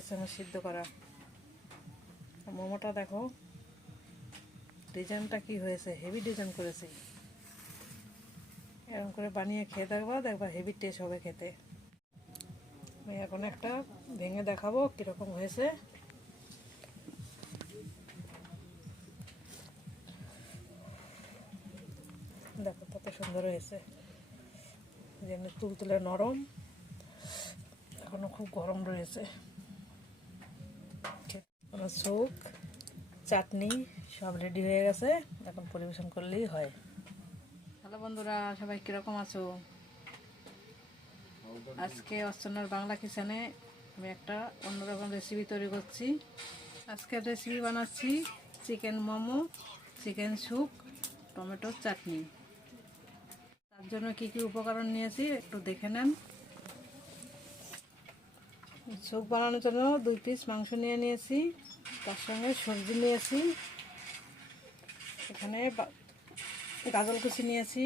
হয়েছে আমার সিদ্ধ করা। মোমোটা দেখো ডিজাইনটা কি হয়েছে, হেভি ডিজাইন করেছি। এরকম করে বানিয়ে খেয়ে দেখবা, দেখবা হেভি টেস্ট হবে খেতে। আমি এখন একটা ভেঙে দেখাবো কীরকম হয়েছে। দেখো কত সুন্দর হয়েছে, যেমনি তুলতুলে নরম, এখনো খুব গরম রয়েছে। আমার স্যুপ চাটনি সব রেডি হয়ে গেছে, এখন পরিবেশন করলেই হয়। হ্যালো বন্ধুরা, সবাই কীরকম আছো? আজকে অর্চনার বাংলা কিচেনে আমি একটা অন্যরকম রেসিপি তৈরি করছি। আজকের রেসিপি বানাচ্ছি চিকেন মোমো, চিকেন স্যুপ, টমেটোর চাটনি। তার জন্য কি কি উপকরণ নিয়েছি একটু দেখে নেন। স্যুপ বানানোর জন্য 2 পিস মাংস নিয়ে নিয়েছি, তার সঙ্গে সবজি নিয়েছি। এখানে গাজর কুচি নিয়েছি,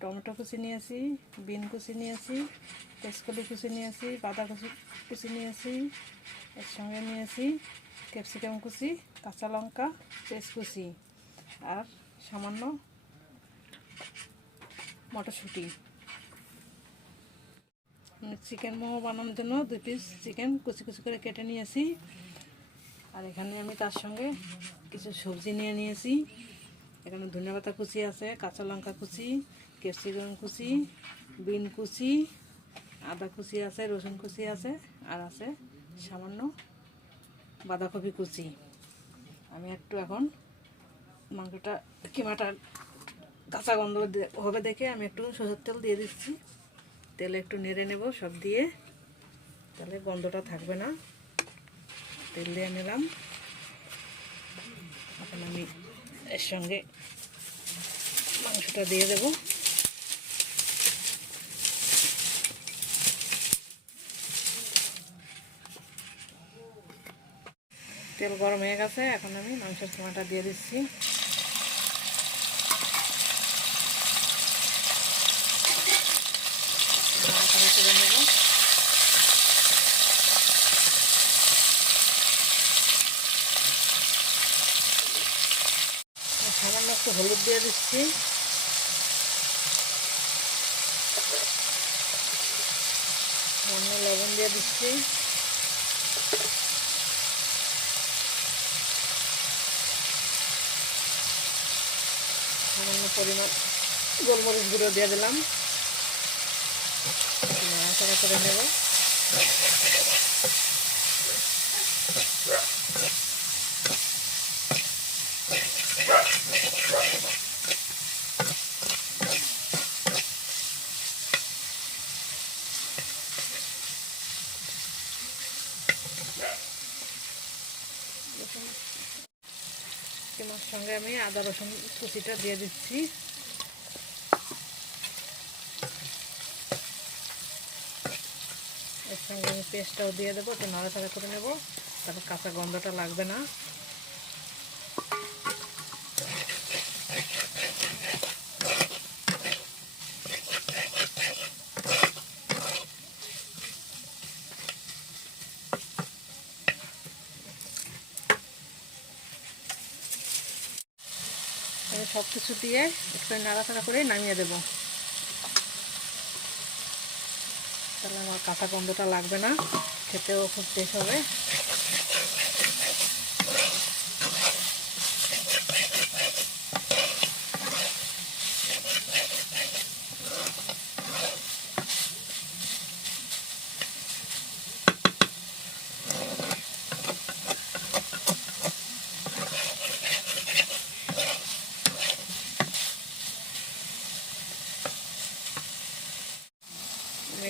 টমেটো কুচি নিয়েছি, বিন কুচি নিয়েছি, তেজকলি কুচি নিয়েছি, বাঁধা কুচি নিয়েছি। এর সঙ্গে নিয়েছি ক্যাপসিকাম কুচি, কাঁচা লঙ্কা, পেঁয়াজ কুচি আর সামান্য মটরশুঁটি। চিকেন মোমো বানানোর জন্য 2 পিস চিকেন কুচি কুচি করে কেটে নিয়েছি। আর এখানে আমি তার সঙ্গে কিছু সবজি নিয়ে নিয়েছি। এখানে ধনেপাতা কুচি আছে, কাঁচা লঙ্কা কুচি, ক্যাপসিকাম কুচি, বিন কুচি, আদা কুচি আছে, রসুন কুচি আছে, আর আছে সামান্য বাঁধাকপি কুচি। আমি একটু এখন মাংসটা কিমাটা কাঁচা গন্ধ হবে দেখে আমি একটু সরষের তেল দিয়ে দিচ্ছি। তেলে একটু নেড়ে নেব সব দিয়ে, তাহলে গন্ধটা থাকবে না। তেল দিয়ে নিলাম। এখন আমি এর সঙ্গে মাংসটা দিয়ে দেব। তেল গরম হয়ে গেছে, এখন আমি মাংসের কিমাটা দিয়ে দিচ্ছি। করে নেব। সামান্য একটু হলুদ দিয়ে দিচ্ছি, সামান্য লবণ দিয়ে দিচ্ছি, সামান্য পরিমাণ গোলমরিচ গুঁড়ো দিয়ে দিলাম। নাড়াচাড়া করে নেব। কিমার সঙ্গে আমি আদা রসুন কুচিটা দিয়ে দিচ্ছি। এর সঙ্গে আমি পেস্টটাও দিয়ে দেবো, একটু নাড়াচাড়া করে নেব, তারপর কাঁচা গন্ধটা লাগবে না। আমি সব কিছু দিয়ে একটু নাড়াচাড়া করে নামিয়ে দেব, তাহলে আমার কাঁচা গন্ধটা লাগবে না, খেতেও খুব টেস্ট হবে।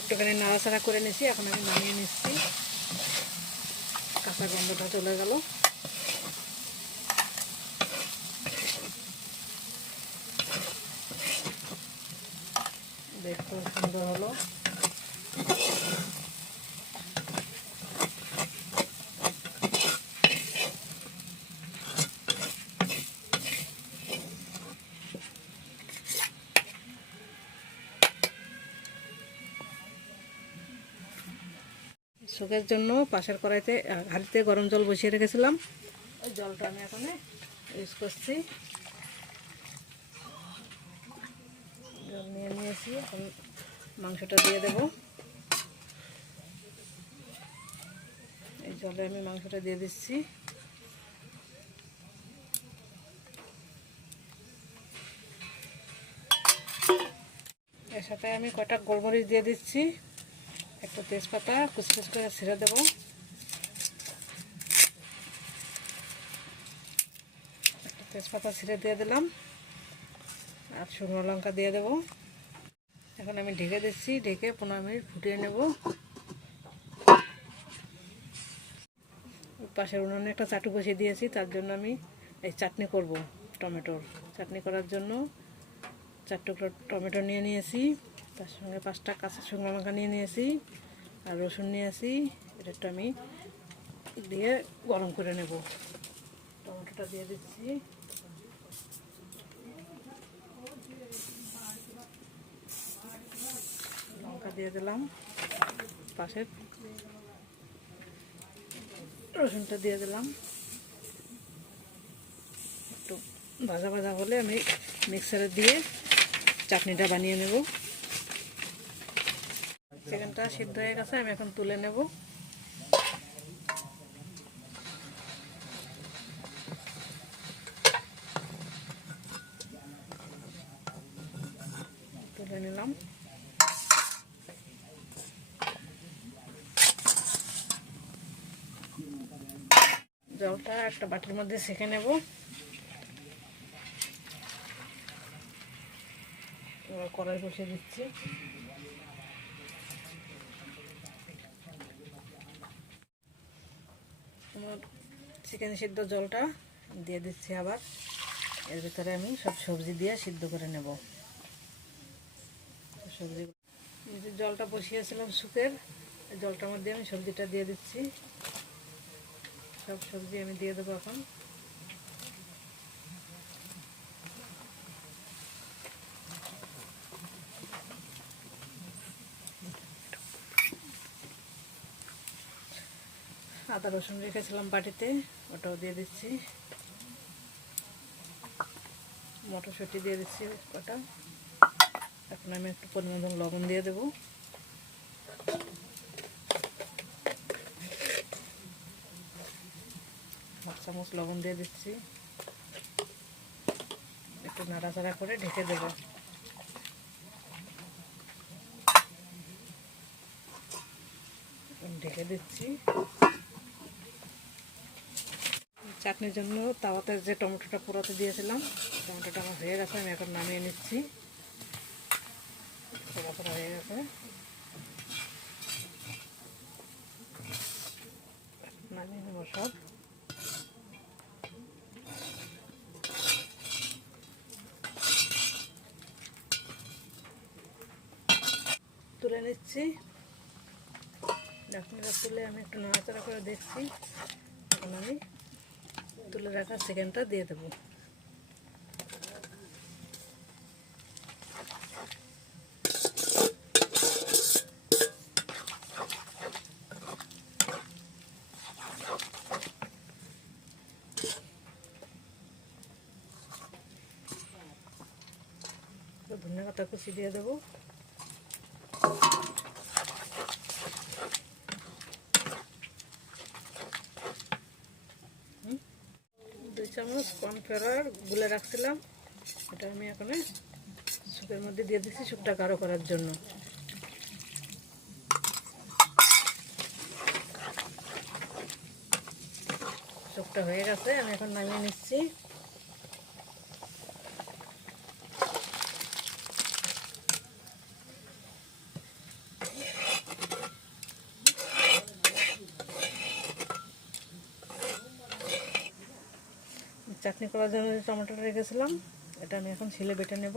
একটুখানি নাড়াচাড়া করে নিয়েছি, এখন আমি নামিয়ে নিচ্ছি। কাঁচা গন্ধটা চলে গেল। দেখতে সুন্দর হলো। শুকের জন্য পাশের কড়াইতে হাঁড়িতে গরম জল বসিয়ে রেখেছিলাম। ওই জলটা আমি এখন ইউজ করছি। জল নিয়ে নিয়েছি, এখন মাংসটা দিয়ে দেব। এই জলে আমি মাংসটা দিয়ে দিচ্ছি। এর সাথে আমি কটা গোলমরিচ দিয়ে দিচ্ছি, একটা তেজপাতা কুচি কুচি করে ছিঁড়ে দেবো, একটা তেজপাতা ছিঁড়ে দিয়ে দিলাম, আর শুকনো লঙ্কা দিয়ে দেবো। এখন আমি ঢেকে দিচ্ছি, ঢেকে 15 মিনিট ফুটিয়ে নেব। পাশের উনুনে একটা চাটু বসিয়ে দিয়েছি, তার জন্য আমি এই চাটনি করব। টমেটোর চাটনি করার জন্য 4 টুকরো টমেটো নিয়ে নিয়েছি, তার সঙ্গে 5টা কাঁচা শুকনো লঙ্কা নিয়ে নিয়েছি, আর রসুন নিয়েছি। এটা একটু আমি দিয়ে গরম করে নেব। টমেটোটা দিয়ে দিচ্ছি, লঙ্কা দিয়ে দিলাম, পাশে রসুনটা দিয়ে দিলাম। একটু ভাজা ভাজা হলে আমি মিক্সারে দিয়ে চাটনিটা বানিয়ে নেব। চিকেনটা সিদ্ধ হয়ে গেছে, আমি এখন তুলে নেব। তুলে নিলাম। জলটা একটা বাটির মধ্যে ছেঁকে নেব। এবার কড়াই বসিয়ে দিচ্ছি। আমার চিকেন সিদ্ধ জলটা দিয়ে দিচ্ছি, আবার এর ভিতরে আমি সব সবজি দিয়ে সিদ্ধ করে নেব। সবজি যে জলটা বসিয়েছিলাম শুকের, জলটার মধ্যে আমি সবজিটা দিয়ে দিচ্ছি। সব সবজি আমি দিয়ে দেবো এখন। আদা রসুন রেখেছিলাম বাটিতে, ওটাও দিয়ে দিচ্ছি। মটরশুঁটি দিয়ে দিচ্ছি ওটা। এখন আমি একটু পরিমাণ মতো লবণ দিয়ে দেবো। 1 চামচ লবণ দিয়ে দিচ্ছি। একটু নাড়াচাড়া করে ঢেকে দেবো। ঢেকে দিচ্ছি। চাটনির জন্য তাওয়াতে যে টমেটোটা পোড়াতে দিয়েছিলাম, টমেটোটা আমার হয়ে গেছে, আমি এখন নামিয়ে নিচ্ছি। পোড়া পোড়া হয়ে গেছে, নামিয়ে নেব সব। তুলে নিচ্ছি। ঢাকনাটা তুলে আমি একটু নাড়াচাড়া করে দেখছি। এখন আমি তুলে রাখা চিকেনটা দিয়ে দেবো। ধনেপাতা কুচি দিয়ে দেবো। 2 চামচ কর্নফ্লাওয়ার গুলে রাখছিলাম, এটা আমি এখন স্যুপের মধ্যে দিয়ে দিচ্ছি স্যুপটা গাঢ় করার জন্য। স্যুপটা হয়ে গেছে, আমি এখন নামিয়ে নিচ্ছি। চাটনি করার জন্য যে টমেটোটা রেখেছিলাম, এটা আমি এখন শিলে বেটে নেব।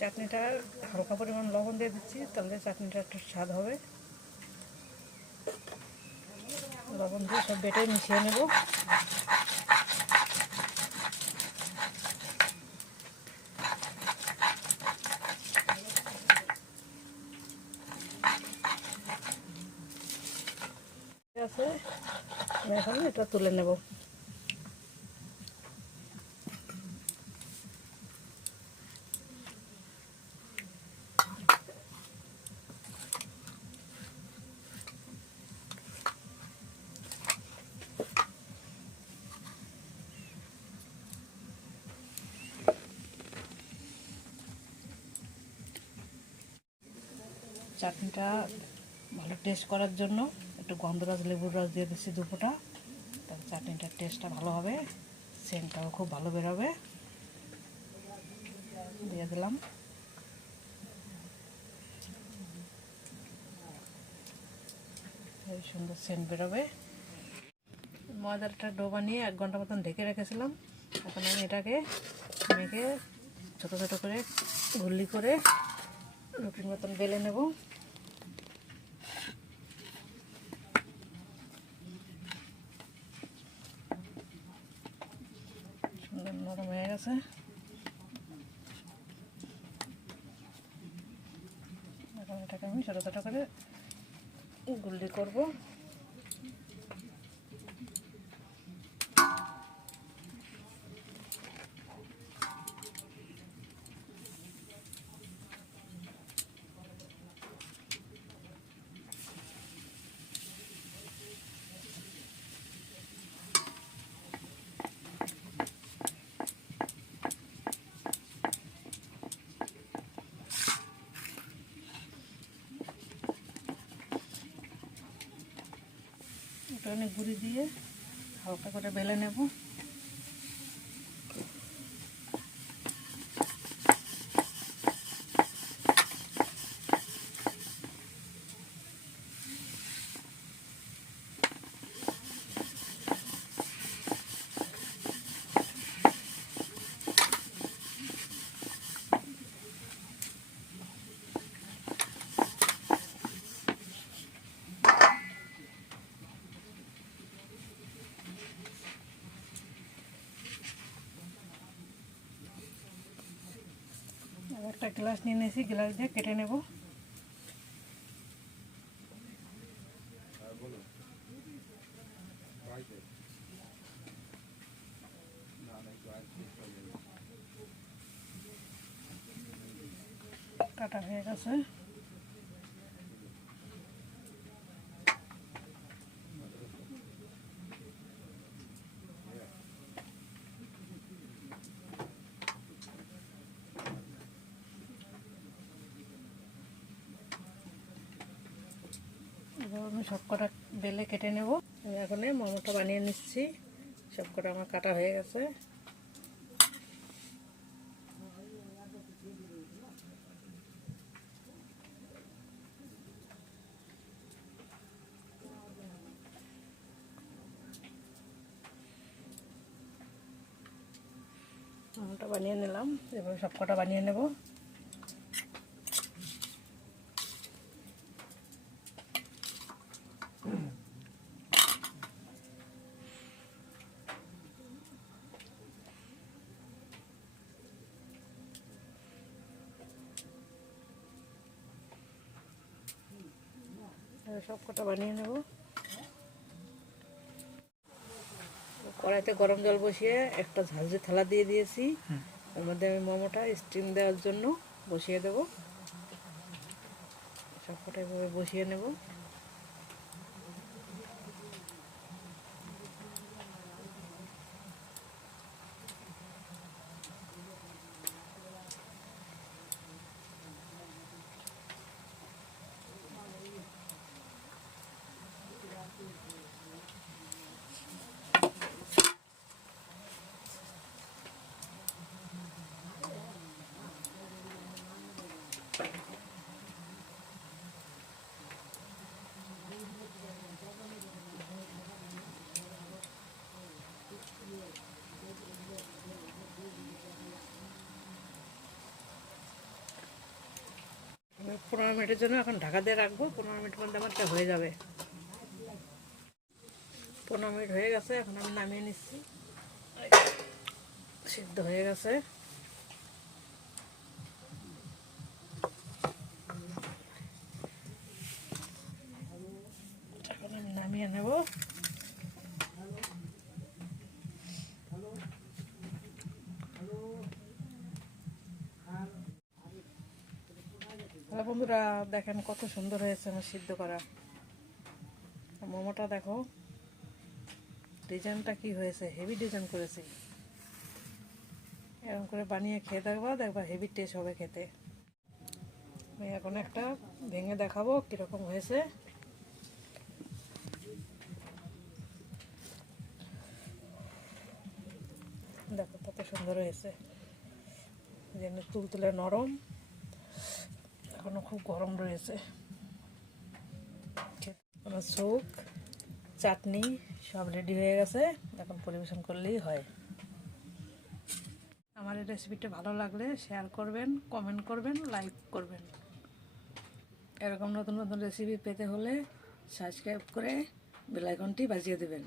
চাটনিটা চাটনিটা হালকা পরিমাণ লবণ দিয়ে দিচ্ছি, তাহলে চাটনিটা একটু স্বাদ হবে। লবণ দিয়ে সব বেটে মিশিয়ে নেব। ঠিক আছে, এখন এটা তুলে নেব। চাটনিটা ভালো টেস্ট করার জন্য একটু গন্ধরাজ লেবুর রস দিয়ে দিচ্ছি 2 ফোঁটা, তাহলে চাটনিটার টেস্টটা ভালো হবে, সেন্টটাও খুব ভালো বেরোবে। দিয়ে দিলাম। এই সুন্দর সেন্ট বেরোবে। ময়দাটা ডো বানিয়ে 1 ঘন্টা মতন ঢেকে রেখেছিলাম। এখন আমি এটাকে মেখে ছোটো ছোটো করে গুল্লি করে রুটির মতন বেলে নেব। সুন্দর নরম হয়ে গেছে। এখন এটাকে আমি ছোটো ছোটো করে গুল্লি করব। একটুখানি গুঁড়ি দিয়ে হালকা করে বেলে নেব। একটা গ্লাস নিয়ে নিয়েছি, গ্লাস দিয়ে কেটে নেব। কাটা হয়ে গেছে। আমি সবকটা বেলে কেটে নেব। আমি এখন মোমোটা বানিয়ে নিচ্ছি। সবকটা আমার কাটা হয়ে গেছে। মোমোটা বানিয়ে নিলাম, এবার সবকটা বানিয়ে নেব। সবকটা বানিয়ে নেব। কড়াইতে গরম জল বসিয়ে একটা ঝাঁঝরি থালা দিয়ে দিয়েছি। ওর মধ্যে আমি মোমোটা স্টিম দেওয়ার জন্য বসিয়ে দেব। সবকটা এভাবে বসিয়ে নেব। মিনিটের জন্য এখন ঢাকা দিয়ে রাখবো। 15 মিনিট মধ্যে আমার এটা হয়ে যাবে। 15 মিনিট হয়ে গেছে, এখন আমি নামিয়ে নিচ্ছি। সিদ্ধ হয়ে গেছে। এখন আমি নামিয়ে নেব। বন্ধুরা দেখেন কত সুন্দর হয়েছে আমার সিদ্ধ করা মোমোটা। দেখো ডিজাইনটা কি হয়েছে, হেভি ডিজাইন করেছি। এরকম করে বানিয়ে খেয়ে দেখবা, দেখবা হেভি টেস্ট হবে খেতে। আমি এখন একটা ভেঙে দেখাবো কিরকম হয়েছে। দেখো কত সুন্দর হয়েছে, যেন তুলতুলে নরম, এখনো খুব গরম রয়েছে। আমার স্যুপ চাটনি সব রেডি হয়ে গেছে, এখন পরিবেশন করলেই হয়। আমার এই রেসিপিটা ভালো লাগলে শেয়ার করবেন, কমেন্ট করবেন, লাইক করবেন। এরকম নতুন নতুন রেসিপি পেতে হলে সাবস্ক্রাইব করে বেল আইকনটি বাজিয়ে দেবেন।